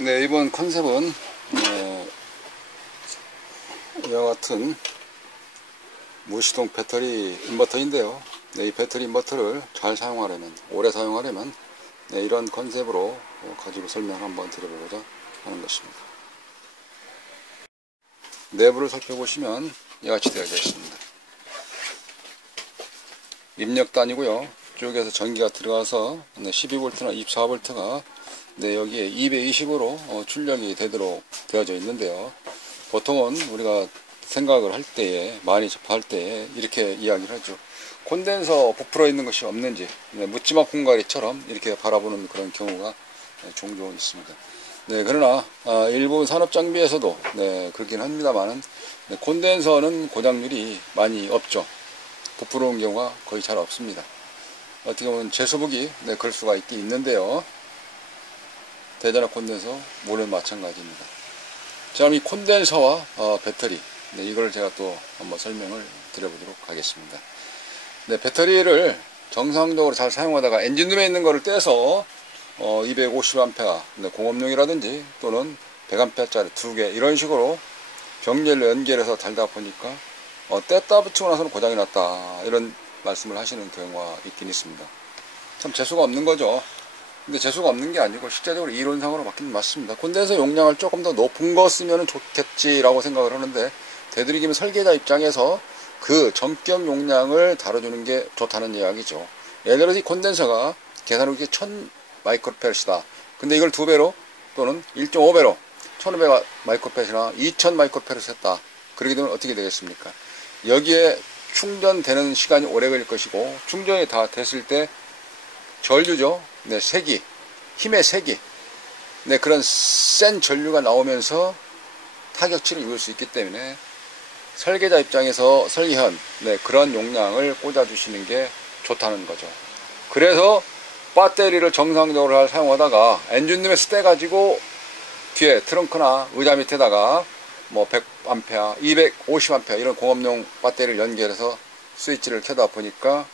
네, 이번 컨셉은 이와 같은 무시동 배터리 인버터인데요. 네, 이 배터리 인버터를 잘 사용하려면, 오래 사용하려면 이런 컨셉으로 가지고 설명을 한번 드려보고자 하는 것입니다. 내부를 살펴보시면 이와 같이 되어 있습니다. 입력단이고요. 쪽에서 전기가 들어가서 12V나 24V가 여기에 220으로 출력이 되도록 되어져 있는데요. 보통은 우리가 생각을 할 때에, 많이 접할 때에 이렇게 이야기를 하죠. 콘덴서 부풀어 있는 것이 없는지, 묻지마 콩가리처럼 이렇게 바라보는 그런 경우가 종종 있습니다. 그러나 일부 산업 장비에서도 그렇긴 합니다만은 콘덴서는 고장률이 많이 없죠. 부풀어온 경우가 거의 잘 없습니다. 어떻게 보면 제수복이 그럴 수가 있는데요. 대전압 콘덴서 물론 마찬가지입니다. 자, 이 콘덴서와 배터리, 이걸 제가 또 한번 설명을 드려보도록 하겠습니다. 배터리를 정상적으로 잘 사용하다가 엔진룸에 있는 거를 떼서 250A 공업용이라든지 또는 100A짜리 2개 이런 식으로 병렬로 연결해서 달다 보니까 뗐다 붙이고 나서는 고장이 났다, 이런 말씀을 하시는 경우가 있긴 있습니다. 참 재수가 없는 거죠. 근데 재수가 없는 게 아니고 실제적으로 이론상으로 맞긴 맞습니다. 콘덴서 용량을 조금 더 높은 거 쓰면 좋겠지라고 생각을 하는데, 되도록이면 설계자 입장에서 그 점격 용량을 다뤄주는 게 좋다는 이야기죠. 예를 들어서 이 콘덴서가 계산하기 1000 마이크로페럿이다. 근데 이걸 2배로 또는 1.5배로 1500 마이크로페럿이나 2000 마이크로페럿 했다. 그렇게 되면 어떻게 되겠습니까? 여기에 충전되는 시간이 오래 걸릴 것이고, 충전이 다 됐을 때 전류죠. 세기, 힘의 세기, 그런 센 전류가 나오면서 타격치를 입을 수 있기 때문에 설계자 입장에서 설계한 그런 용량을 꽂아주시는 게 좋다는 거죠. 그래서 배터리를 정상적으로 사용하다가 엔진룸에서 떼가지고 뒤에 트렁크나 의자 밑에다가 100A, 250A 이런 공업용 배터리를 연결해서 스위치를 켜다 보니까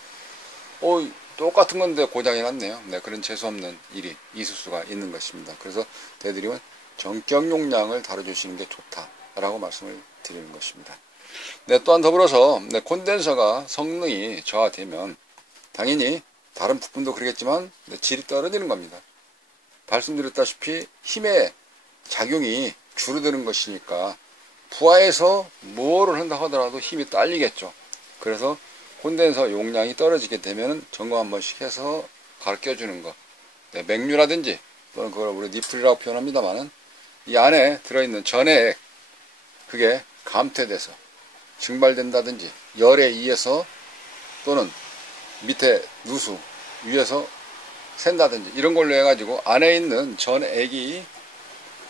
똑같은 건데 고장이 났네요. 그런 재수없는 일이 있을 수가 있는 것입니다. 그래서 대드리면 정격 용량을 다뤄주시는 게 좋다라고 말씀을 드리는 것입니다. 또한 더불어서 콘덴서가 성능이 저하되면 당연히 다른 부품도 그러겠지만 질이 떨어지는 겁니다. 말씀드렸다시피 힘의 작용이 줄어드는 것이니까 부하에서 뭐를 한다 하더라도 힘이 딸리겠죠. 그래서 콘덴서 용량이 떨어지게 되면 점검 한 번씩 해서 가르쳐주는 거, 맥류라든지 또는 그걸 우리 니플이라고 표현합니다만은 이 안에 들어있는 전해액, 그게 감퇴돼서 증발된다든지 열에 의해서 또는 밑에 누수 위에서 샌다든지 이런 걸로 해가지고 안에 있는 전액이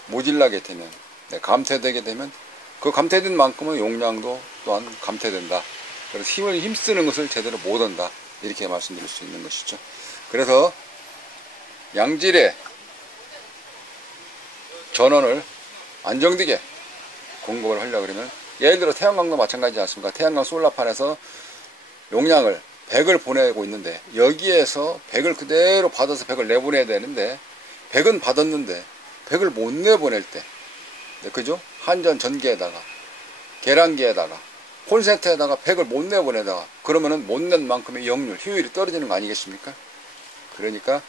모질라게 되면, 감퇴되게 되면 그 감퇴된 만큼의 용량도 또한 감퇴된다. 그래서 힘쓰는 것을 제대로 못한다, 이렇게 말씀드릴 수 있는 것이죠. 그래서 양질의 전원을 안정되게 공급을 하려고 그러면, 예를 들어 태양광도 마찬가지지 않습니까? 태양광 솔라판에서 용량을 100을 보내고 있는데 여기에서 100을 그대로 받아서 100을 내보내야 되는데 100은 받았는데 100을 못 내보낼 때, 그죠? 한전 전기에다가 계량기에다가 콘센트에다가 100을 못 내보내다가 그러면은 못 낸 만큼의 역률, 효율이 떨어지는 거 아니겠습니까? 그러니까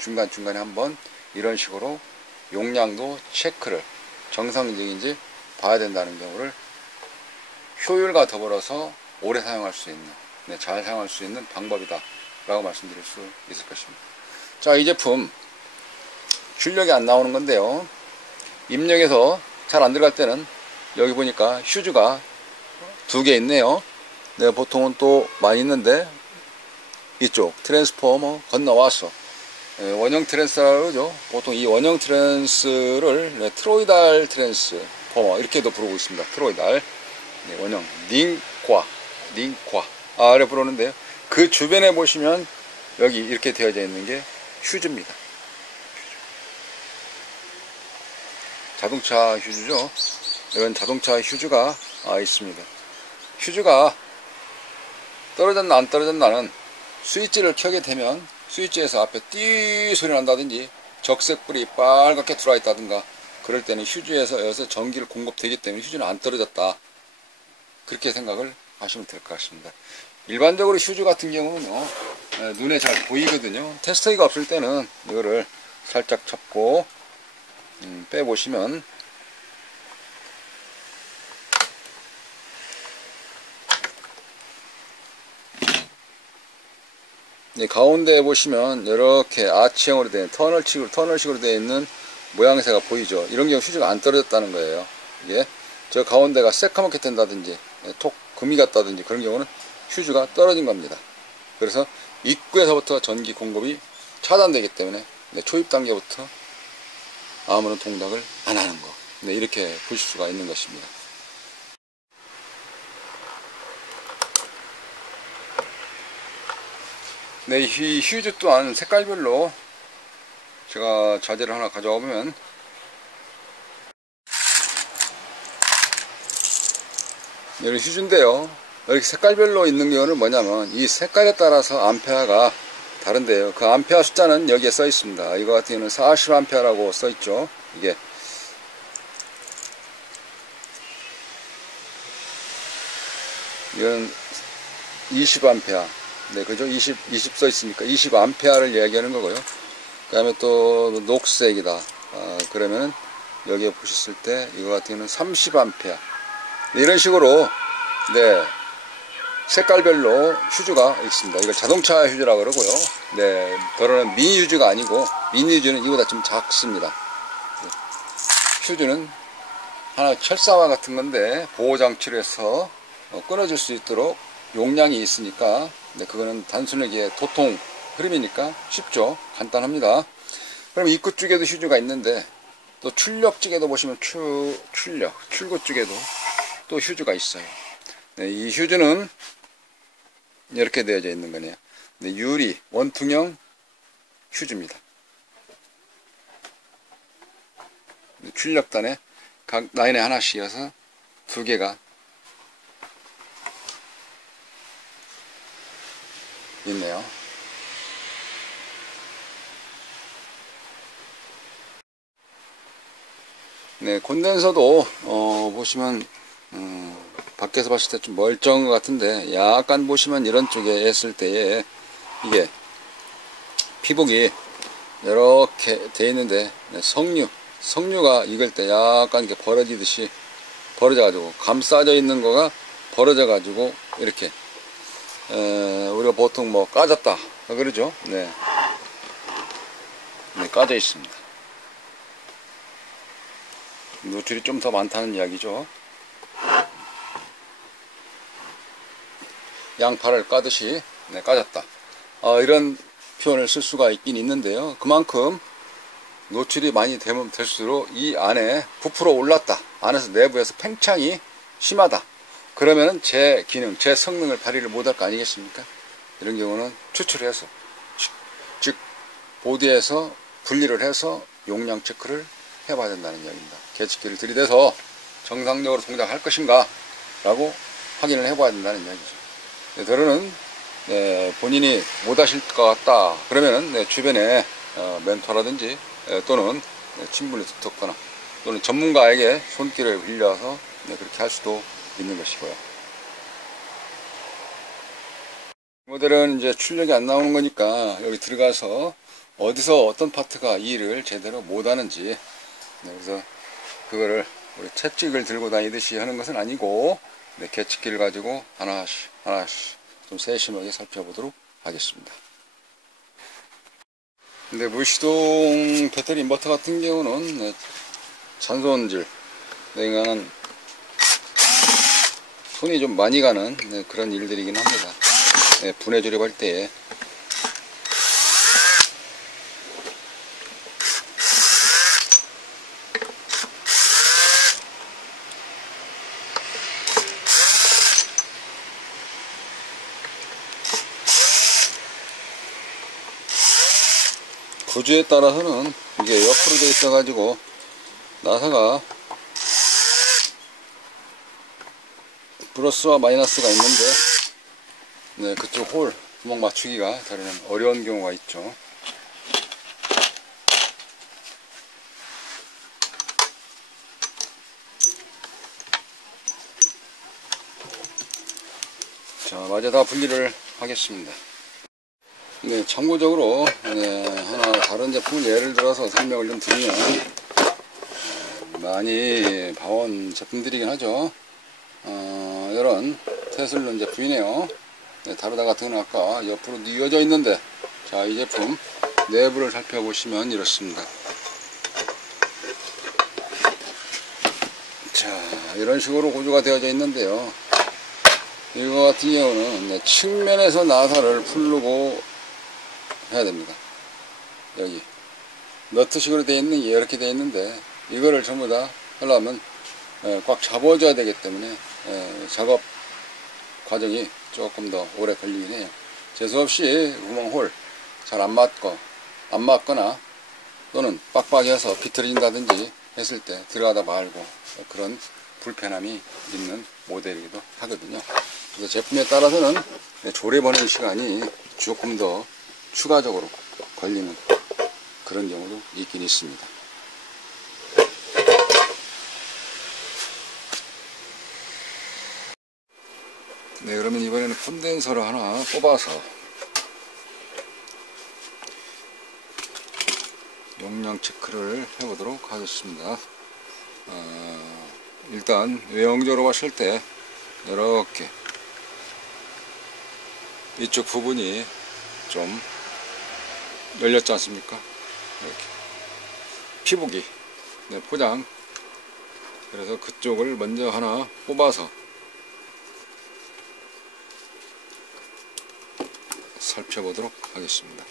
중간중간에 한번 이런 식으로 용량도 체크를 정상적인지 봐야 된다는 경우를 효율과 더불어서 오래 사용할 수 있는, 잘 사용할 수 있는 방법이다 라고 말씀드릴 수 있을 것입니다. 자, 이 제품 출력이 안 나오는 건데요, 입력에서 잘 안 들어갈 때는 여기 보니까 휴즈가 2개 있네요. 보통은 또 많이 있는데 이쪽 트랜스포머 건너와서 원형 트랜스라고 그러죠. 보통 이 원형 트랜스를 트로이달 트랜스포머 이렇게도 부르고 있습니다. 트로이달 원형 링과를 부르는데요. 그 주변에 보시면 여기 이렇게 되어져 있는 게 휴즈입니다. 자동차 휴즈죠. 이건 자동차 휴즈가 있습니다. 휴즈가 떨어졌나 안 떨어졌나는 스위치를 켜게 되면 스위치에서 앞에 띠 소리 난다든지 적색불이 빨갛게 들어와 있다든가 그럴 때는 휴지에서 전기를 공급되기 때문에 휴지는 안 떨어졌다. 그렇게 생각을 하시면 될 것 같습니다. 일반적으로 휴지 같은 경우는요, 눈에 잘 보이거든요. 테스터기가 없을 때는 이거를 살짝 잡고 빼보시면 가운데에 보시면 이렇게 아치형으로 된 터널식으로 되어 있는 모양새가 보이죠. 이런 경우 휴지가 안 떨어졌다는 거예요. 이게 저 가운데가 새카맣게 된다든지 톡 금이 갔다든지 그런 경우는 휴지가 떨어진 겁니다. 그래서 입구에서부터 전기 공급이 차단되기 때문에 초입 단계부터 아무런 동작을 안 하는 거. 이렇게 보실 수가 있는 것입니다. 이 휴지 또한 색깔별로 제가 자재를 하나 가져와 보면 이런 휴지인데요. 이렇게 색깔별로 있는 경우는 뭐냐면 이 색깔에 따라서 암페어가 다른데요. 그 암페어 숫자는 여기에 써 있습니다. 이거 같은 경우는 40암페어라고 써 있죠. 이게 이건 20암페어. 네, 그죠? 20 써 있으니까 20암페어를 이야기하는 거고요. 그 다음에 또 녹색이다. 그러면 여기에 보셨을 때 이거 같은 경우는 30암페어. 이런 식으로 색깔별로 휴지가 있습니다. 이걸 자동차 휴지라고 그러고요. 더러는 미니 휴지가 아니고 미니 휴지는 이보다 좀 작습니다. 휴지는 하나 철사와 같은 건데 보호장치로 해서 끊어질 수 있도록 용량이 있으니까 그거는 단순하게 도통 흐름이니까 쉽죠. 간단합니다. 그럼 입구 쪽에도 휴지가 있는데 또 출력 쪽에도 보시면 출구 쪽에도 또 휴지가 있어요. 이 휴지는 이렇게 되어져 있는 거네요. 유리 원통형 휴지입니다. 출력단에 각 라인에 하나씩이어서 두 개가 있네요. 콘덴서도 보시면 밖에서 봤을 때 좀 멀쩡한 것 같은데 약간 보시면 이런 쪽에 했을 때에 이게 피복이 이렇게 돼 있는데 석류가 익을 때 약간 이렇게 벌어지듯이 벌어져가지고 감싸져 있는 거가 벌어져가지고 이렇게 우리가 보통 뭐 까졌다 그러죠. 까져 있습니다. 노출이 좀 더 많다는 이야기죠. 양파를 까듯이 까졌다. 이런 표현을 쓸 수가 있긴 있는데요. 그만큼 노출이 많이 되면 될수록 이 안에 부풀어 올랐다. 안에서 내부에서 팽창이 심하다. 그러면 제 기능, 제 성능을 발휘를 못할 거 아니겠습니까? 이런 경우는 추출해서 즉 보드에서 분리를 해서 용량 체크를 해봐야 된다는 이야기입니다. 계측기를 들이대서 정상적으로 동작할 것인가 라고 확인을 해봐야 된다는 이야기죠. 더러는 본인이 못하실 것 같다 그러면은 주변에 멘토라든지 또는 친분이 두텁거나 또는 전문가에게 손길을 빌려서 그렇게 할 수도 있는 것이고요. 이 모델은 이제 출력이 안 나오는 거니까 여기 들어가서 어디서 어떤 파트가 이 일을 제대로 못하는지 그래서 그거를 우리 채찍을 들고 다니듯이 하는 것은 아니고 계측기를 가지고 하나씩 좀 세심하게 살펴보도록 하겠습니다. 근데 무시동 배터리 인버터 같은 경우는 잔손질 그러니까는 손이 좀 많이 가는 그런 일들이긴 합니다. 분해 조립할 때에 구조에 따라서는 이게 옆으로 되어 있어 가지고 나사가 플러스와 마이너스가 있는데 그쪽 홀 구멍 맞추기가 다루는 어려운 경우가 있죠. 자, 마저 다 분리를 하겠습니다. 네, 참고적으로 하나 다른 제품 예를 들어서 설명을 좀 드리면 많이 봐온 제품들이긴 하죠. 이런 테슬론 제품이네요. 네, 다루다 같은 건 아까 옆으로 뉘어져 있는데, 자, 이 제품 내부를 살펴보시면 이렇습니다. 자, 이런 식으로 구조가 되어져 있는데요. 이거 같은 경우는 측면에서 나사를 풀르고 해야 됩니다. 여기 너트식으로 되어 있는 게 이렇게 되어 있는데, 이거를 전부 다 하려면 꽉 잡아줘야 되기 때문에 작업 과정이 조금 더 오래 걸리긴 해요. 재수없이 구멍홀 잘 안 맞거나 또는 빡빡해서 비틀어진다든지 했을 때 들어가다 말고 그런 불편함이 있는 모델이기도 하거든요. 그래서 제품에 따라서는 조립하는 시간이 조금 더 추가적으로 걸리는 그런 경우도 있긴 있습니다. 네, 그러면 이번에는 콘덴서를 하나 뽑아서 용량 체크를 해보도록 하겠습니다. 일단 외형적으로 봤을 때 이렇게 이쪽 부분이 좀 열렸지 않습니까? 이렇게 피부기 포장. 그래서 그쪽을 먼저 하나 뽑아서 살펴보도록 하겠습니다.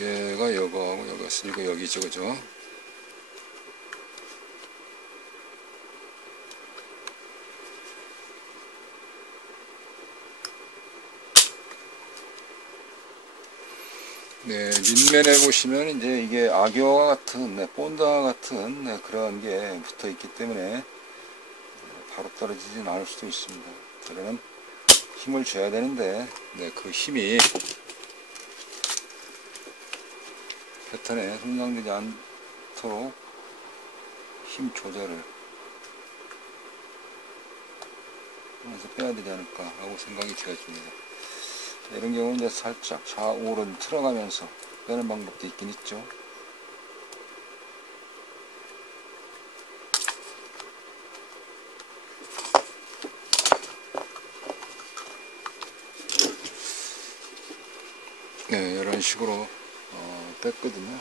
얘가 이거하고 여기가 있으니까 여기죠, 그죠? 네, 밑면에 보시면 이제 이게 악어와 같은, 본드와 같은 그런 게 붙어 있기 때문에 바로 떨어지진 않을 수도 있습니다. 그러면 힘을 줘야 되는데, 그 힘이 패턴에 손상되지 않도록 힘 조절을 하면서 빼야 되지 않을까 하고 생각이 되어집니다. 이런 경우는 이제 살짝 좌우로 틀어가면서 빼는 방법도 있긴 있죠. 네, 이런 식으로 뺐거든요.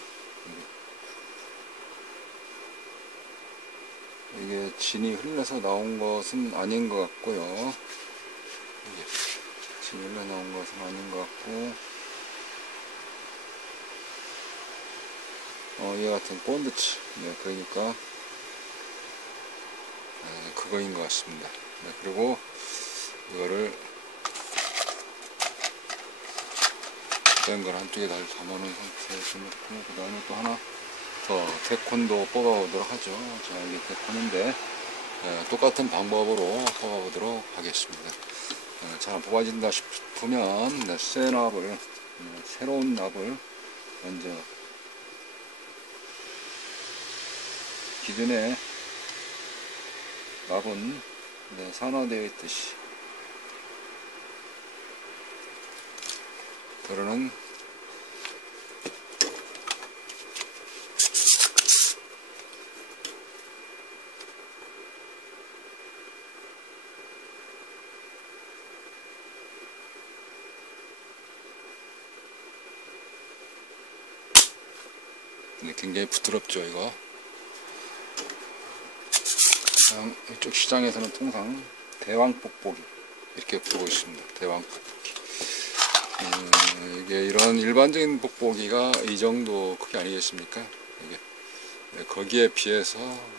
이게 진이 흘러서 나온 것은 아닌 것 같고요. 진이 흘러 나온 것은 아닌 것 같고, 이 같은 본드치, 그러니까 그거인 것 같습니다. 그리고 이거를 뺀 걸 한쪽에 잘 담아놓은 상태에서 놓고, 그 다음에 또 하나 더 데콘도 뽑아보도록 하죠. 자, 이게 데콘인데 똑같은 방법으로 뽑아보도록 하겠습니다. 잘 뽑아진다 싶으면 새 납을, 새로운 납을 먼저 기존에 납은 산화되어 있듯이 그러는 굉장히 부드럽죠. 이거 이쪽 시장에서는 통상 대왕뽁뽁이 이렇게 부르고 있습니다. 대왕뽁뽁이. 이게 이런 일반적인 뽁뽁이가 이 정도 크기 아니겠습니까? 이게 거기에 비해서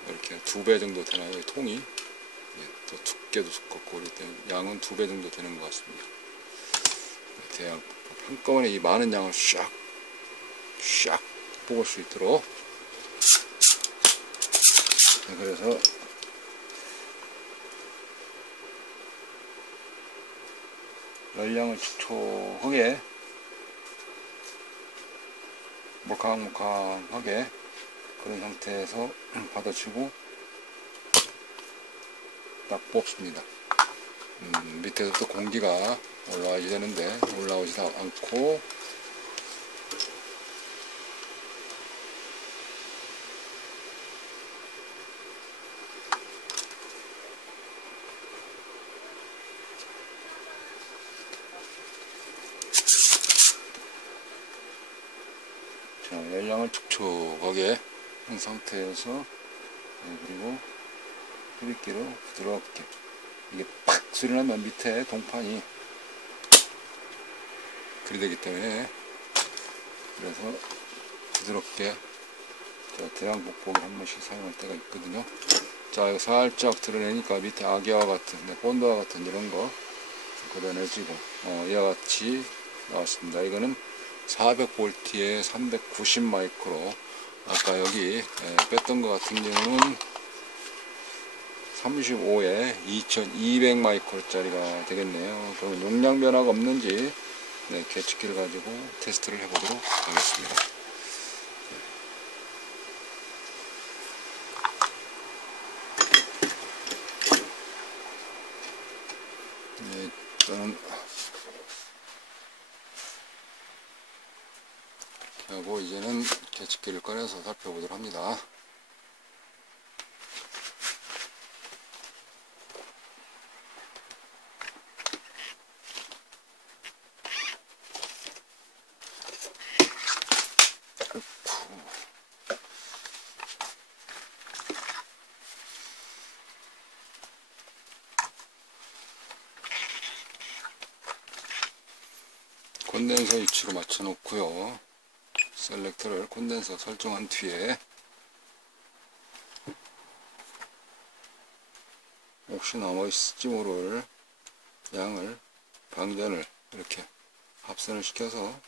이렇게 2배 정도 되나요? 통이 더 두께도 두껍고 그렇기 때문에 양은 2배 정도 되는 것 같습니다. 대왕뽁뽁이 한꺼번에 이 많은 양을 샥 뽑을 수 있도록. 그래서 열량을 촉촉하게 몰캉몰캉하게 그런 상태에서 받아주고 딱 뽑습니다. 밑에서부터 공기가 올라와야 되는데 올라오지 않고 자, 열량을 촉촉하게 한 상태에서 그리고 흡입기로 부드럽게 이게 팍 소리 나면 밑에 동판이 그리 되기 때문에 그래서 부드럽게 대양 복복을 한 번씩 사용할 때가 있거든요. 자, 이거 살짝 드러내니까 밑에 아기와 같은 본드와 같은 이런 거 걷어내지고 이와 같이 나왔습니다. 이거는 400V에 390 마이크로, 아까 여기 뺐던 것 같은 경우는 35에 2200 마이크로 짜리가 되겠네요. 그럼 용량 변화가 없는지 계측기를 가지고 테스트를 해보도록 하겠습니다. 일단 하고 이제는 계측기를 꺼내서 살펴보도록 합니다. 콘덴서 위치로 맞춰 놓고요. 셀렉터를 콘덴서 설정한 뒤에 혹시 남아있을지 모를 양을 방전을 이렇게 합선을 시켜서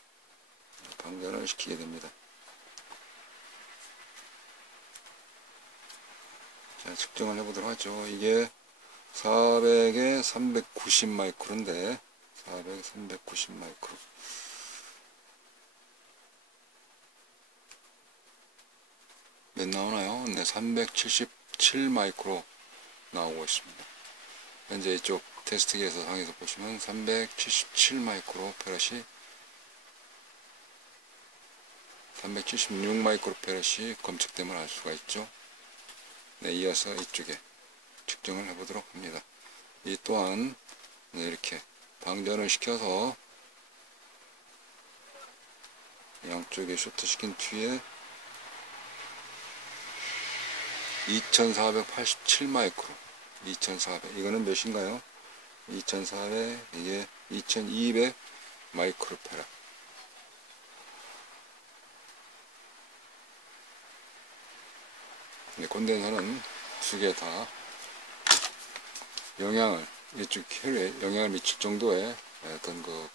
방전을 시키게 됩니다. 자, 측정을 해보도록 하죠. 이게 400에 390 마이크로인데 400에 390 마이크로 몇 나오나요? 네, 377 마이크로 나오고 있습니다. 현재 이쪽 테스트기에서 상에서 보시면 377 마이크로 페럿이 376 마이크로 페럿이 검측됨을 알 수가 있죠. 네, 이어서 이쪽에 측정을 해보도록 합니다. 이 또한 이렇게 방전을 시켜서 양쪽에 쇼트 시킨 뒤에 2487 마이크로 2400 이거는 몇인가요? 2400 이게 2200 마이크로 페라. 콘덴서는 두 개 다 영향을 이쪽 혈에 영향을 미칠 정도의 어떤 그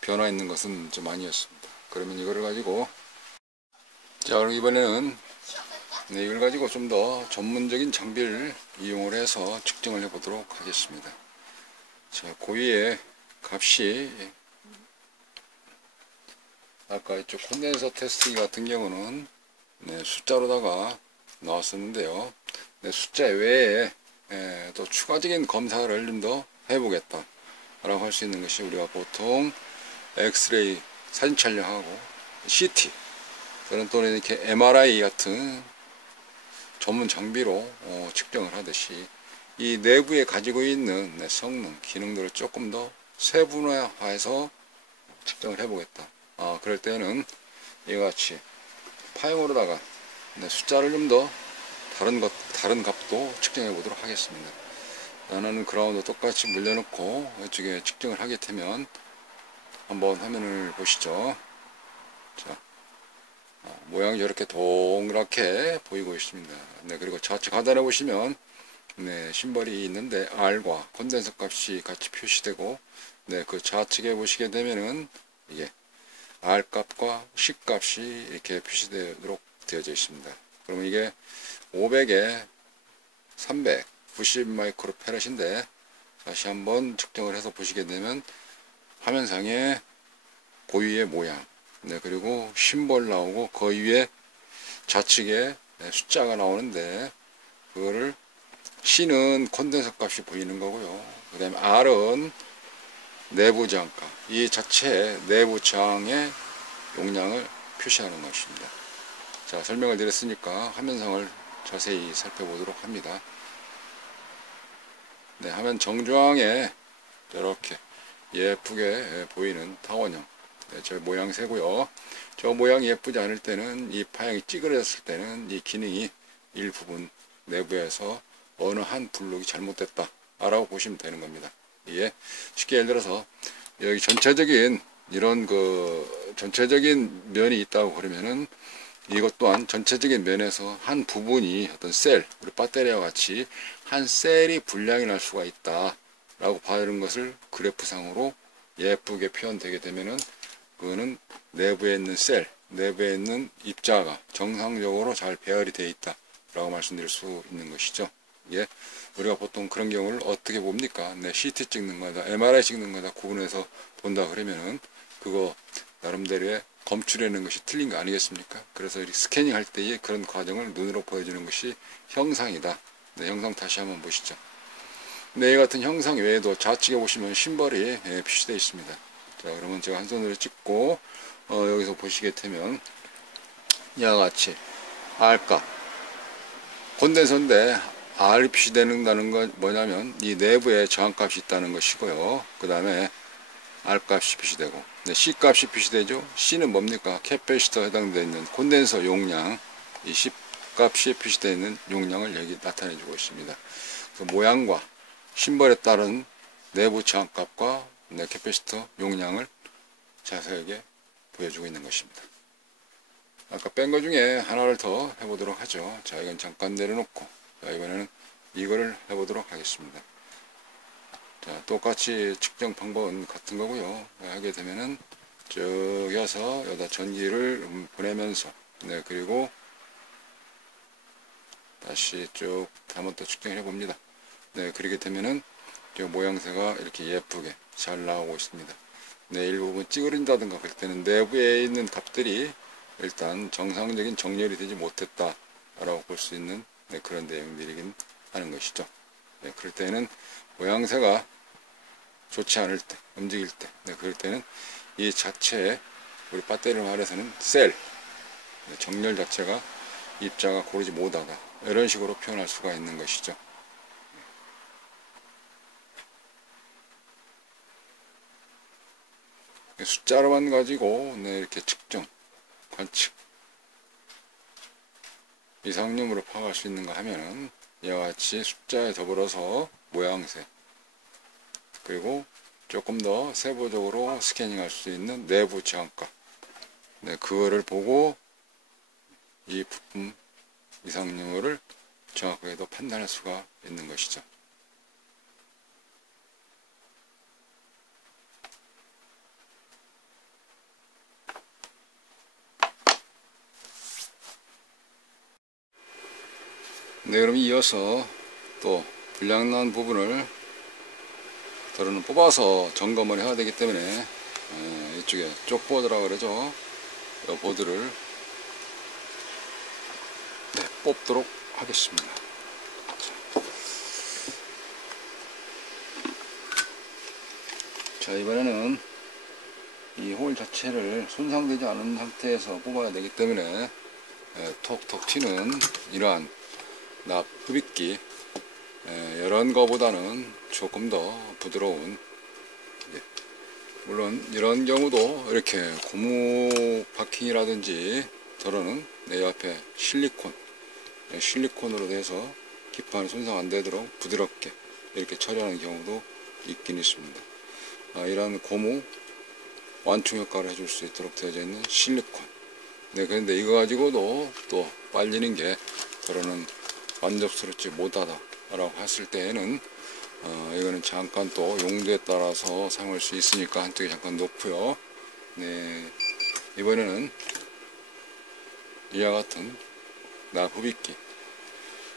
변화 있는 것은 좀 아니었습니다. 그러면 이거를 가지고 자, 그럼 이번에는 이걸 가지고 좀 더 전문적인 장비를 이용을 해서 측정을 해 보도록 하겠습니다. 자, 고유의 값이 아까 이쪽 콘덴서 테스트 같은 경우는 숫자로다가 나왔었는데요. 숫자 외에 또 추가적인 검사를 좀 더 해보겠다 라고 할 수 있는 것이 우리가 보통 엑스레이 사진 촬영하고 CT 또는 이렇게 MRI 같은 전문 장비로 측정을 하듯이 이 내부에 가지고 있는 성능, 기능들을 조금 더 세분화해서 측정을 해보겠다. 그럴 때는 이와 같이 파형으로다가 숫자를 좀 더 다른 값도 측정해 보도록 하겠습니다. 나는 그라운드 똑같이 물려놓고 이쪽에 측정을 하게 되면 한번 화면을 보시죠. 자, 모양이 이렇게 동그랗게 보이고 있습니다. 그리고 좌측 하단에 보시면 심벌이 있는데 R과 콘덴서 값이 같이 표시되고 그 좌측에 보시게 되면은 이게 R 값과 C 값이 이렇게 표시되도록 되어져 있습니다. 그러면 이게 500에 390 마이크로 페럿인데 다시 한번 측정을 해서 보시게 되면 화면상의 고유의 모양 네, 그리고 심벌 나오고 그 위에 좌측에 숫자가 나오는데, 그거를 C는 콘덴서 값이 보이는 거고요. 그 다음에 R은 내부 저항값, 이 자체 내부 저항의 용량을 표시하는 것입니다. 자, 설명을 드렸으니까 화면상을 자세히 살펴보도록 합니다. 네, 화면 정중앙에 이렇게 예쁘게 보이는 타원형, 네, 저 모양새고요. 저 모양이 예쁘지 않을 때는, 이 파형이 찌그러졌을 때는 이 기능이 일부분 내부에서 어느 한 블록이 잘못됐다 라고 보시면 되는 겁니다. 이게 쉽게 예를 들어서 여기 전체적인 이런 전체적인 면이 있다고 그러면은, 이것 또한 전체적인 면에서 한 부분이 어떤 셀, 우리 배터리와 같이 한 셀이 불량이 날 수가 있다 라고 봐는 것을 그래프상으로 예쁘게 표현되게 되면은, 그거는 내부에 있는 셀, 내부에 있는 입자가 정상적으로 잘 배열이 되어 있다 라고 말씀드릴 수 있는 것이죠. 예, 우리가 보통 그런 경우를 어떻게 봅니까? 네, CT 찍는 거다, MRI 찍는 거다 구분해서 본다 그러면은, 그거 나름대로의 검출해내는 것이 틀린 거 아니겠습니까? 그래서 이렇게 스캐닝 할 때의 그런 과정을 눈으로 보여주는 것이 형상이다. 네, 형상 다시 한번 보시죠. 네, 이 같은 형상 외에도 좌측에 보시면 심벌이 표시되어 있습니다. 자, 그러면 제가 한 손으로 찍고 여기서 보시게 되면 이와 같이 R값, 콘덴서인데 R이 표시되는 건 뭐냐면 이 내부에 저항값이 있다는 것이고요. 그 다음에 R값이 표시되고, 네, C값이 표시되죠. C는 뭡니까? 캐패시터에 해당되어 있는 콘덴서 용량, 이 C값이 표시되어 있는 용량을 여기 나타내주고 있습니다. 그 모양과 심벌에 따른 내부 저항값과, 네, 캐패시터 용량을 자세하게 보여주고 있는 것입니다. 아까 뺀 것 중에 하나를 더 해보도록 하죠. 자, 이건 잠깐 내려놓고, 자, 이번에는 이거를 해보도록 하겠습니다. 자, 똑같이 측정 방법은 같은 거고요. 하게 되면은 쭉 해서 여기다 전기를 보내면서, 네, 그리고 다시 쭉 한번 또 측정해 봅니다. 네, 그렇게 되면은 저 모양새가 이렇게 예쁘게 잘 나오고 있습니다. 네, 일부분 찌그러진다든가 그럴 때는 내부에 있는 값들이 일단 정상적인 정렬이 되지 못했다 라고 볼 수 있는, 네, 그런 내용들이긴 하는 것이죠. 네, 그럴 때는 모양새가 좋지 않을 때, 움직일 때, 네, 그럴 때는 이 자체에 우리 배터리를 말해서는 셀, 네, 정렬 자체가 입자가 고르지 못하다, 이런 식으로 표현할 수가 있는 것이죠. 숫자로만 가지고, 네, 이렇게 측정, 관측, 이상념으로 파악할 수 있는가 하면은 이와 같이 숫자에 더불어서 모양새, 그리고 조금 더 세부적으로 스캐닝할 수 있는 내부 저항값, 네, 그거를 보고 이 부품 이상용어를 정확하게도 판단할 수가 있는 것이죠. 네, 그럼 이어서 또 불량난 부분을 더러는 뽑아서 점검을 해야 되기 때문에 이쪽에 쪽보드라고 그러죠. 이 보드를, 네, 뽑도록 하겠습니다. 자, 이번에는 이 홀 자체를 손상되지 않은 상태에서 뽑아야 되기 때문에 톡톡 튀는 이러한 납 흡입기, 이런 거보다는 조금 더 부드러운, 물론 이런 경우도 이렇게 고무 파킹이라든지 더러는 내 옆에 실리콘으로 돼서 기판이 손상 안 되도록 부드럽게 이렇게 처리하는 경우도 있긴 있습니다. 이러한 고무 완충 효과를 해줄 수 있도록 되어져 있는 실리콘. 네, 그런데 이거 가지고도 또 빨리는 게 더러는 만족스럽지 못하다 라고 했을 때에는 이거는 잠깐 또 용도에 따라서 사용할 수 있으니까 한쪽이 잠깐 놓고요. 네, 이번에는 이와 같은 납 흡입기,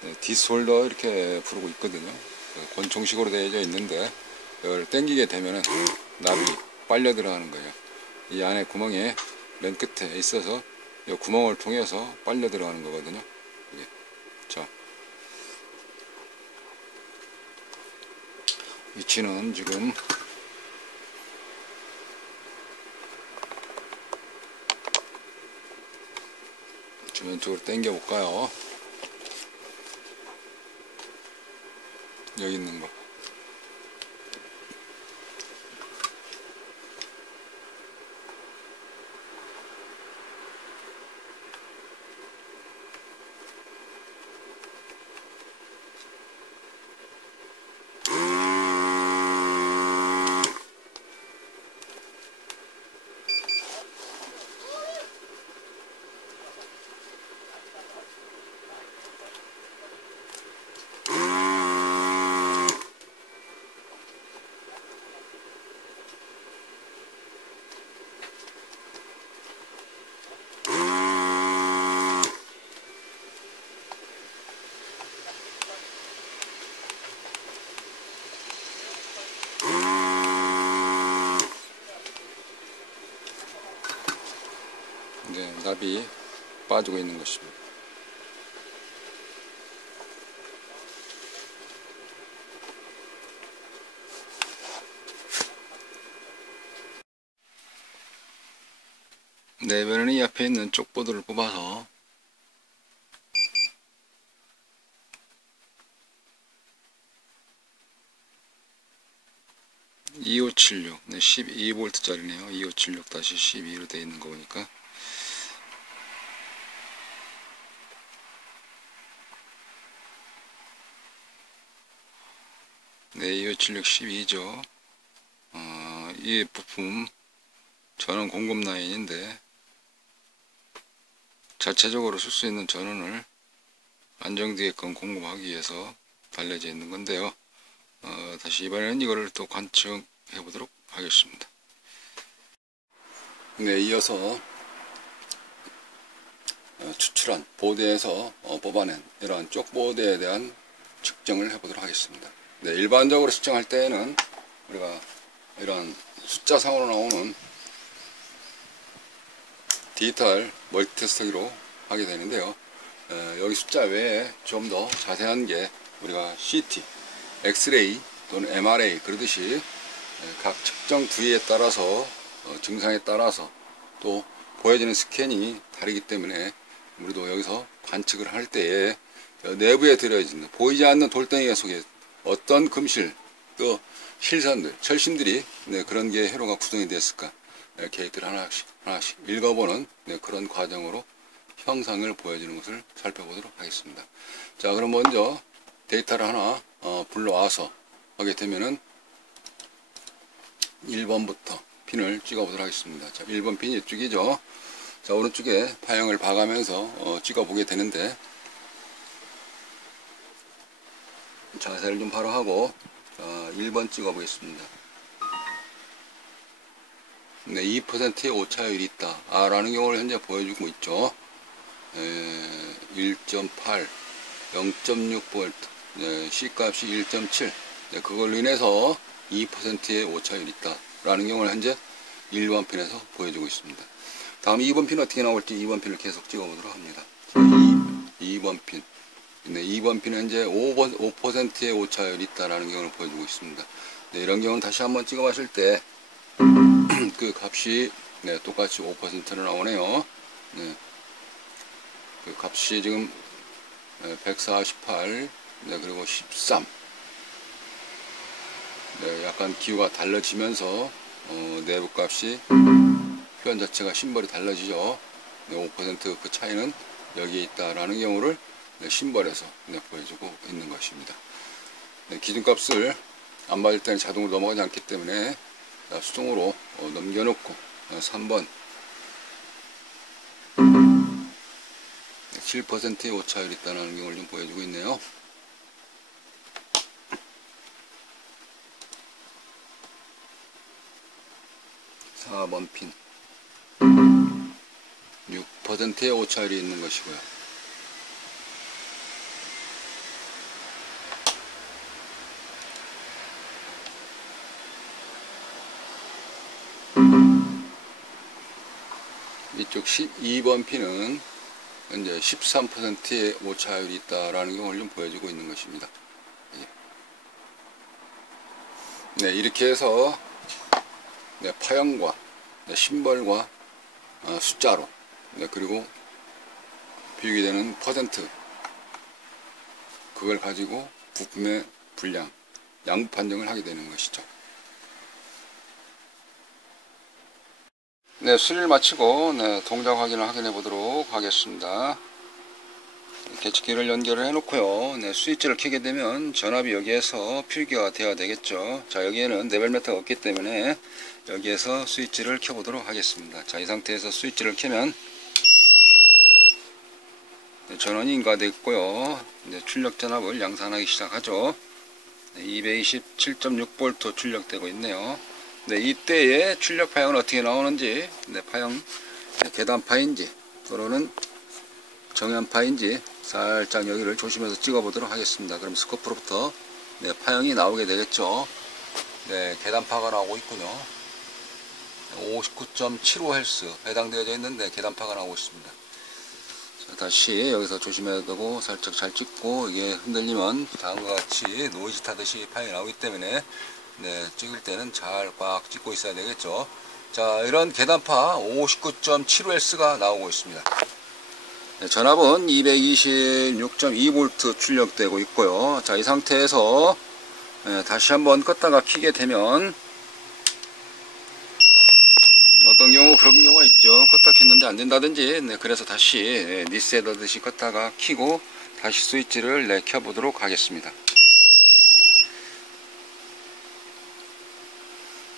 네, 디스홀더 이렇게 부르고 있거든요. 권총식으로 되어져 있는데 이걸 당기게 되면은 납이 빨려 들어가는 거예요. 이 안에 구멍에 맨 끝에 있어서 이 구멍을 통해서 빨려 들어가는 거거든요. 이게. 자, 위치는 지금 왼쪽으로 당겨 볼까요? 여기 있는 거. 이제 납이 빠지고 있는 것입니다. 내변에는 이 앞에 있는 쪽보드를 뽑아서 (2576) 12V 짜리네요. 2576-12로 되어 있는 거 보니까 네, 2576 12죠. 이 부품 전원 공급 라인인데 자체적으로 쓸 수 있는 전원을 안정되게끔 공급하기 위해서 달려져 있는 건데요. 다시 이번에는 이거를 또 관측해 보도록 하겠습니다. 네, 이어서 추출한 보드에서 뽑아낸 이러한 쪽보드에 대한 측정을 해보도록 하겠습니다. 네, 일반적으로 측정할 때에는 우리가 이런 숫자상으로 나오는 디지털 멀티테스터기로 하게 되는데요. 여기 숫자 외에 좀 더 자세한 게 우리가 CT, 엑스레이 또는 MRA 그러듯이 각 측정 부위에 따라서 증상에 따라서 또 보여지는 스캔이 다르기 때문에 우리도 여기서 관측을 할 때에 내부에 들어있는 보이지 않는 돌덩이가 속에 어떤 금실 또 실선들, 철심들이 그런 게 회로가 구성이 됐을까 게이트를 하나씩 읽어보는 그런 과정으로 형상을 보여주는 것을 살펴보도록 하겠습니다. 자, 그럼 먼저 데이터를 하나 불러와서 하게 되면은 1번부터 핀을 찍어 보도록 하겠습니다. 자, 1번 핀이 이쪽이죠. 자, 오른쪽에 파형을 봐가면서 찍어 보게 되는데 자세를 좀 바로 하고 1번 찍어 보겠습니다. 네, 2%의 오차율이 있다 라는 경우를 현재 보여주고 있죠. 1.8 0.6V C값이 1.7 그걸로 인해서 2%의 오차율이 있다 라는 경우를 현재 1번 핀에서 보여주고 있습니다. 다음 2번 핀 어떻게 나올지 2번 핀을 계속 찍어 보도록 합니다. 2번 핀. 네, 2번 핀은 현재 5%의 오차율이 있다라는 경우를 보여주고 있습니다. 네, 이런 경우는 다시 한번 찍어 봤을 때 그 값이 똑같이 5%로 나오네요. 네, 그 값이 지금 148 그리고 13 약간 기호가 달라지면서 내부 값이 표현 자체가 심벌이 달라지죠. 5% 그 차이는 여기에 있다라는 경우를 심벌에서 보여주고 있는 것입니다. 기준값을 안 맞을 때는 자동으로 넘어가지 않기 때문에 수동으로 넘겨놓고 3번 7%의 오차율이 있다는 경우를 좀 보여주고 있네요. 4번 핀 6%의 오차율이 있는 것이고요. 이쪽 12번 핀은 현재 13%의 오차율이 있다라는 경우를 좀 보여주고 있는 것입니다. 네, 이렇게 해서 네, 파형과 네, 심벌과 숫자로 네, 그리고 비교되는 퍼센트, 그걸 가지고 부품의 분량, 양부 판정을 하게 되는 것이죠. 네, 수리를 마치고 네, 동작 확인을 확인해 보도록 하겠습니다. 계측기를 연결을 해 놓고요. 네, 스위치를 켜게 되면 전압이 여기에서 필기가 되어야 되겠죠. 자, 여기에는 레벨메터가 없기 때문에 여기에서 스위치를 켜 보도록 하겠습니다. 자, 이 상태에서 스위치를 켜면 네, 전원이 인가되었고요. 네, 출력 전압을 양산하기 시작하죠. 네, 227.6V 출력되고 있네요. 네, 이때의 출력 파형은 어떻게 나오는지, 네, 파형 네, 계단파인지 또는 정연파인지 살짝 여기를 조심해서 찍어 보도록 하겠습니다. 그럼 스코프로부터 네, 파형이 나오게 되겠죠. 네, 계단파가 나오고 있군요. 59.75Hz 해당되어져 있는데 계단파가 나오고 있습니다. 자, 다시 여기서 조심해야 되고 살짝 잘 찍고, 이게 흔들리면 다음과 같이 노이즈 타듯이 파형이 나오기 때문에 네, 찍을 때는 잘 꽉 찍고 있어야 되겠죠. 자, 이런 계단파 59.75Hz가 나오고 있습니다. 네, 전압은 226.2V 출력되고 있고요. 자, 이 상태에서 네, 다시 한번 껐다가 켜게 되면 어떤 경우 그런 경우가 있죠. 껐다 켰는데 안 된다든지, 네, 그래서 다시 네, 리셋 하듯이 껐다가 켜고 다시 스위치를 네, 켜보도록 하겠습니다.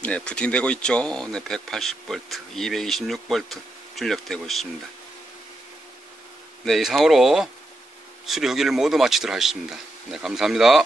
네, 부팅되고 있죠. 네, 180V, 226V 출력되고 있습니다. 네, 이상으로 수리 후기를 모두 마치도록 하겠습니다. 네, 감사합니다.